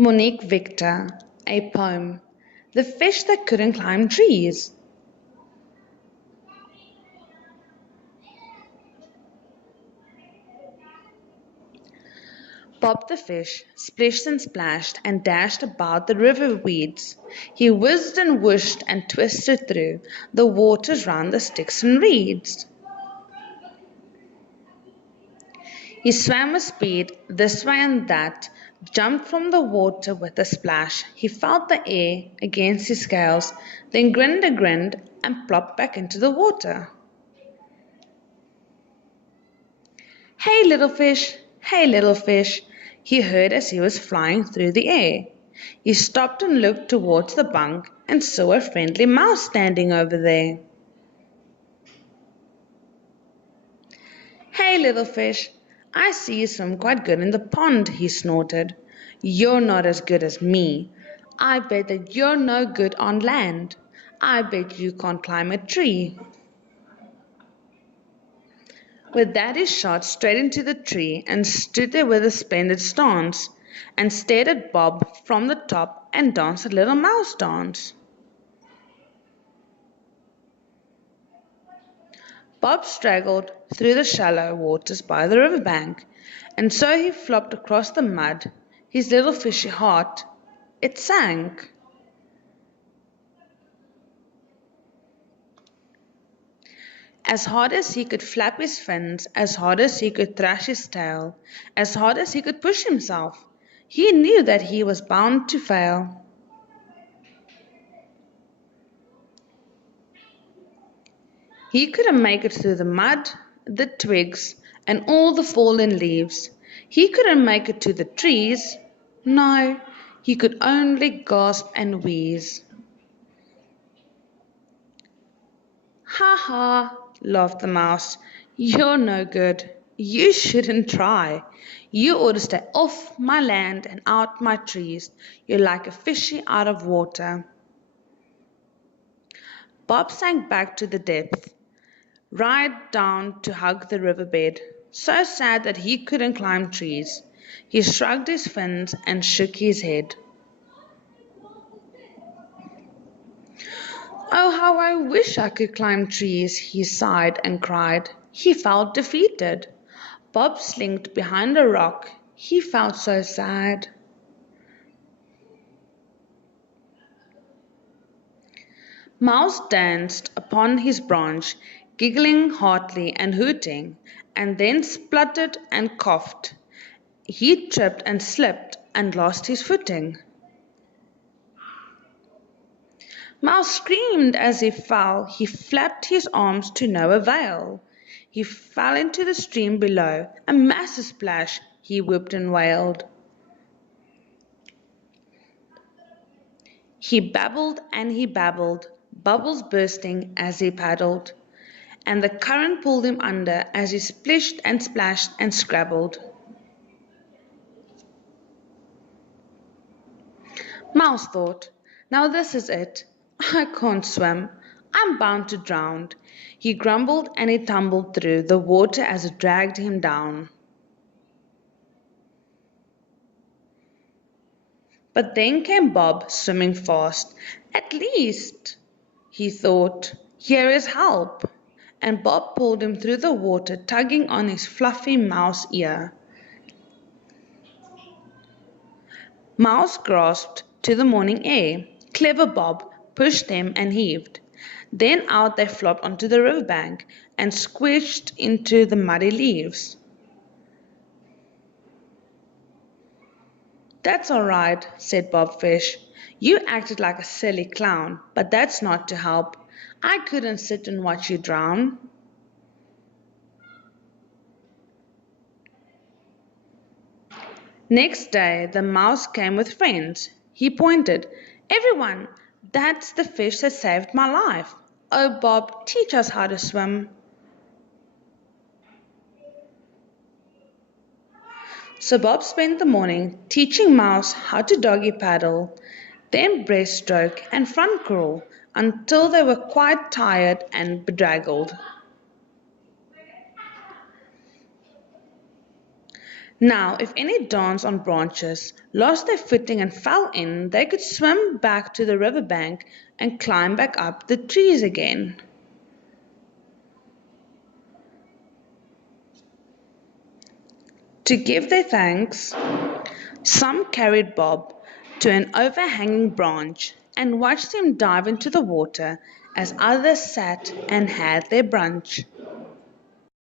Monique Victor, a poem. The fish that couldn't climb trees. Bob the fish splished and splashed and dashed about the river weeds. He whizzed and whooshed and twisted through the waters round the sticks and reeds. He swam with speed this way and that, jumped from the water with a splash. He felt the air against his scales, then grinned a grin and plopped back into the water. Hey little fish, he heard as he was flying through the air. He stopped and looked towards the bunk and saw a friendly mouse standing over there. Hey little fish, I see you swim quite good in the pond, he snorted. You're not as good as me. I bet that you're no good on land. I bet you can't climb a tree. With that he shot straight into the tree and stood there with a splendid stance and stared at Bob from the top and danced a little mouse dance. Bob straggled through the shallow waters by the river bank, and so he flopped across the mud. His little fishy heart, it sank. As hard as he could flap his fins, as hard as he could thrash his tail, as hard as he could push himself, he knew that he was bound to fail. He couldn't make it through the mud, the twigs, and all the fallen leaves. He couldn't make it to the trees. No, he could only gasp and wheeze. Ha ha, laughed the mouse. You're no good. You shouldn't try. You ought to stay off my land and out my trees. You're like a fishy out of water. Bob sank back to the depth, right down to hug the riverbed, so sad that he couldn't climb trees. He shrugged his fins and shook his head. Oh, how I wish I could climb trees, he sighed and cried. He felt defeated. Bob slinked behind a rock. He felt so sad. Mouse danced upon his branch, giggling heartily and hooting, and then spluttered and coughed. He tripped and slipped and lost his footing. Mouse screamed as he fell. He flapped his arms to no avail. He fell into the stream below. A massive splash, he whooped and wailed. He babbled and he babbled, bubbles bursting as he paddled, and the current pulled him under as he splished and splashed and scrabbled. Mouse thought, now this is it. I can't swim. I'm bound to drown. He grumbled and he tumbled through the water as it dragged him down. But then came Bob swimming fast. At least, he thought, here is help. And Bob pulled him through the water, tugging on his fluffy mouse ear. Mouse grasped to the morning air. Clever Bob pushed them and heaved. Then out they flopped onto the riverbank and squished into the muddy leaves. That's all right, said Bob Fish. You acted like a silly clown, but that's not to help. I couldn't sit and watch you drown. Next day the mouse came with friends. He pointed. Everyone, that's the fish that saved my life. Oh, Bob, teach us how to swim. So Bob spent the morning teaching Mouse how to doggy paddle, then breaststroke and front crawl until they were quite tired and bedraggled. Now, if any danced on branches, lost their footing and fell in, they could swim back to the riverbank and climb back up the trees again. To give their thanks, some carried Bob to an overhanging branch and watched him dive into the water as others sat and had their brunch.